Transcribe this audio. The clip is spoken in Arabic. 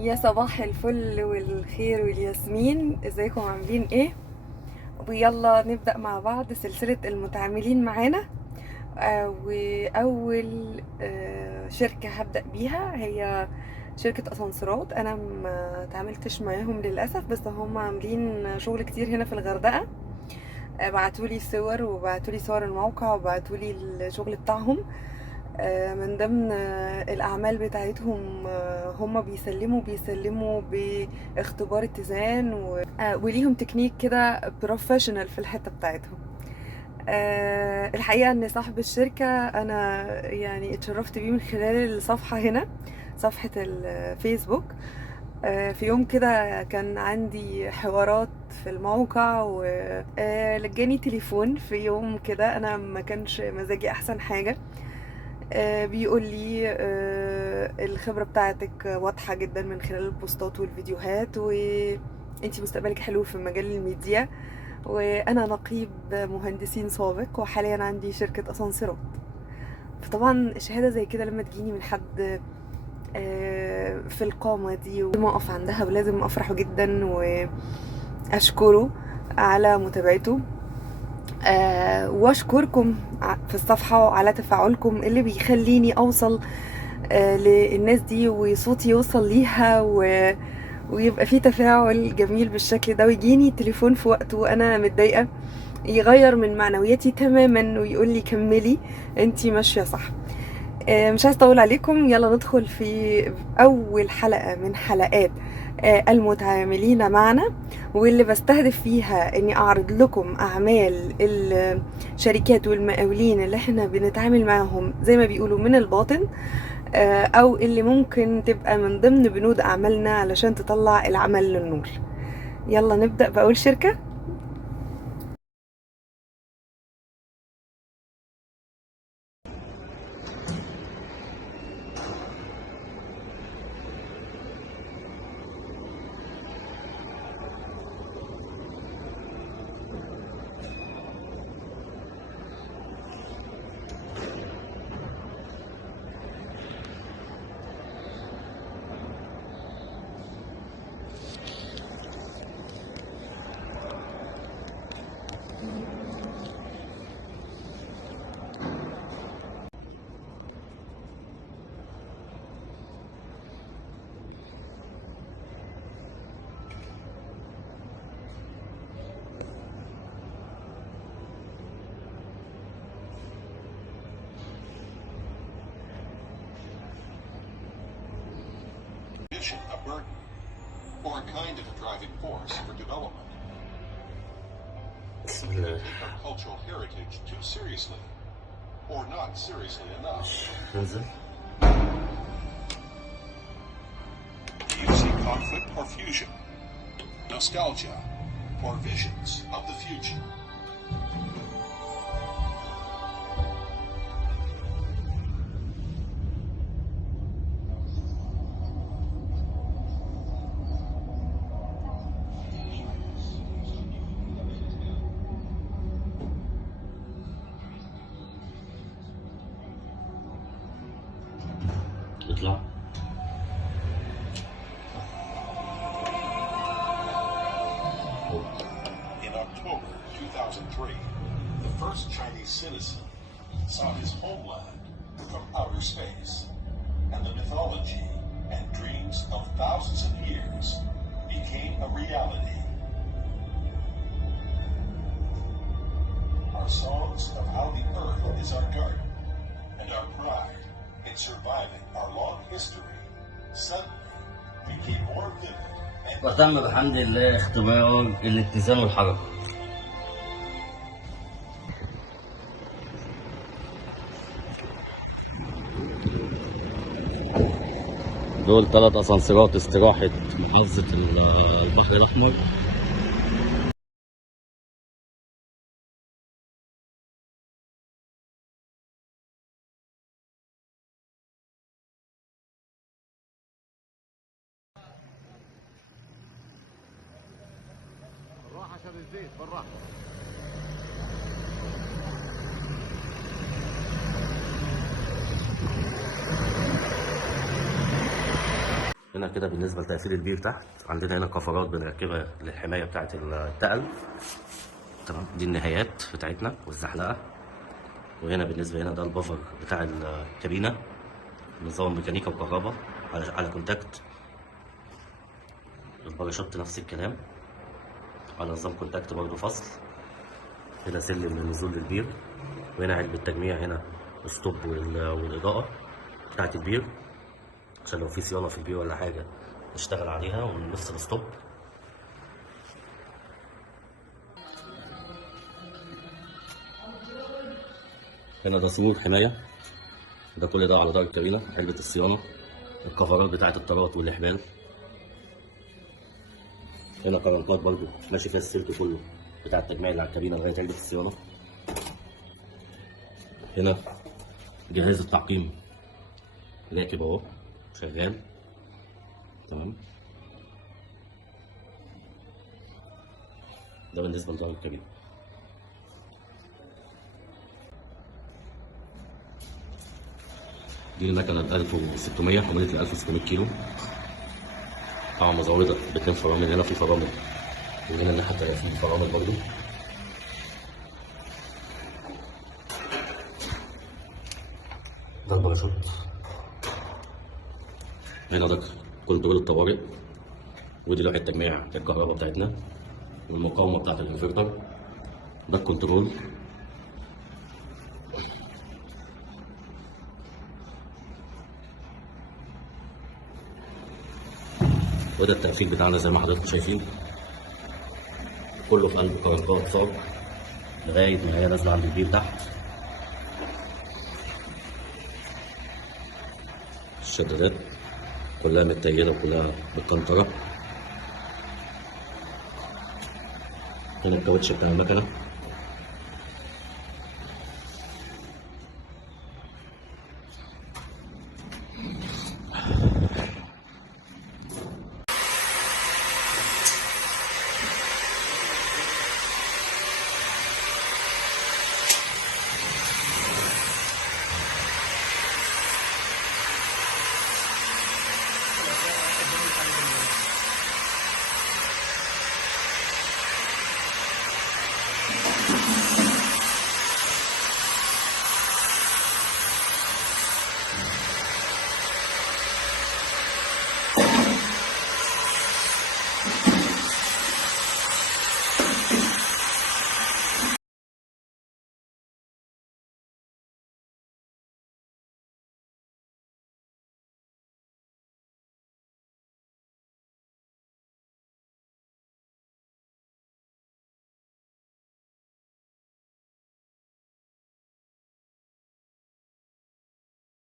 يا صباح الفل والخير والياسمين، ازيكم عاملين ايه؟ ويلا نبدأ مع بعض سلسلة المتعاملين معانا. وأول شركة هبدأ بيها هي شركة أسانسيرات. أنا ما تعاملتش معاهم للأسف، بس هم عاملين شغل كتير هنا في الغردقة. بعتولي صور وبعتولي صور الموقع وبعتولي الشغل بتاعهم. من ضمن الأعمال بتاعتهم، هم بيسلموا باختبار اتزان وليهم تكنيك كده بروفيشنال في الحتة بتاعتهم. الحقيقة ان صاحب الشركة انا يعني اتشرفت بيه من خلال الصفحة هنا، صفحة الفيسبوك. في يوم كده كان عندي حوارات في الموقع ولجاني تليفون في يوم كده انا ما كانش مزاجي احسن حاجة. بيقول لي الخبرة بتاعتك واضحة جدا من خلال البوستات والفيديوهات، وانتي مستقبلك حلو في مجال الميديا، وانا نقيب مهندسين سابق وحاليا عندي شركة اسانسيرات. فطبعا شهادة زي كده لما تجيني من حد في القامة دي لازم اقف عندها ولازم افرحه جدا واشكره على متابعته. واشكركم في الصفحة على تفاعلكم اللي بيخليني اوصل للناس دي وصوتي يوصل ليها ويبقى في تفاعل جميل بالشكل ده، ويجيني تليفون في وقت وانا متضايقة يغير من معنوياتي تماما ويقول لي كملي انتي ماشية صح. مش عايز اطول عليكم، يلا ندخل في اول حلقة من حلقات المتعاملين معنا، واللي بستهدف فيها اني اعرض لكم اعمال الشركات والمقاولين اللي احنا بنتعامل معاهم زي ما بيقولوا من الباطن، او اللي ممكن تبقى من ضمن بنود اعمالنا علشان تطلع العمل للنور. يلا نبدأ بأول شركة. A burden, or a kind of driving force for development. We take our cultural heritage too seriously, or not seriously enough. Do you see conflict or fusion? Nostalgia or visions of the future? اطلع. In October 2003, the first Chinese citizen saw his homeland from outer space, and the mythology and dreams of thousands of years became a reality. Our songs of how the earth is our garden and our pride in surviving our long history suddenly became more vivid. وتم بحمد الله اختبار الاتزان والحركة. دول 3 اسانسيرات استراحة محافظة البحر الأحمر. بالراحة عشان الزيت بالراحة. هنا كده بالنسبة لتقفيل البير تحت، عندنا هنا كفرات بنركبها للحماية بتاعة التقل. تمام، دي النهايات بتاعتنا والزحلقة. وهنا بالنسبة هنا ده البفر بتاع الكابينة، نظام ميكانيكا وكهرباء على كونتاكت. الباراشوت نفس الكلام على نظام كونتاكت برضه فصل. هنا سلم للنزول للبير، وهنا علبة تجميع، هنا الستوب والإضاءة بتاعة البير عشان لو في صيانة في البير ولا حاجة نشتغل عليها ونفصل الستوب. هنا ده سور حماية، ده كل ده على دار الكابينة، علبة الصيانة، الكفرات بتاعة الطارات والإحبال. هنا كرنكات برضو ماشي فيها السلك كله بتاع التجميع اللي على الكابينة لغاية علبة الصيانة. هنا جهاز التعقيم راكب اهو شغال. تمام، ده بالنسبة لدار الكابينة. دي المكنة 1600 حمولة 1600 كيلو. طبعا مزودة ب2 فرامل، هنا في فرامل وهنا الناحية التانية في فرامل برضو. ده الباراشوت. هنا ده كنترول الطوارئ، ودي لوحة تجميع الكهرباء بتاعتنا والمقاومة بتاعت الانفرتر. ده الكنترول. وده التقفيل بتاعنا زي ما حضراتكم شايفين، كله في قلب كرنكات صاج لغاية ما هي نازلة عند البير تحت. الشدادات كلها متأيدة وكلها بالقنطرة. هنا الكاوتش بتاع المكنة.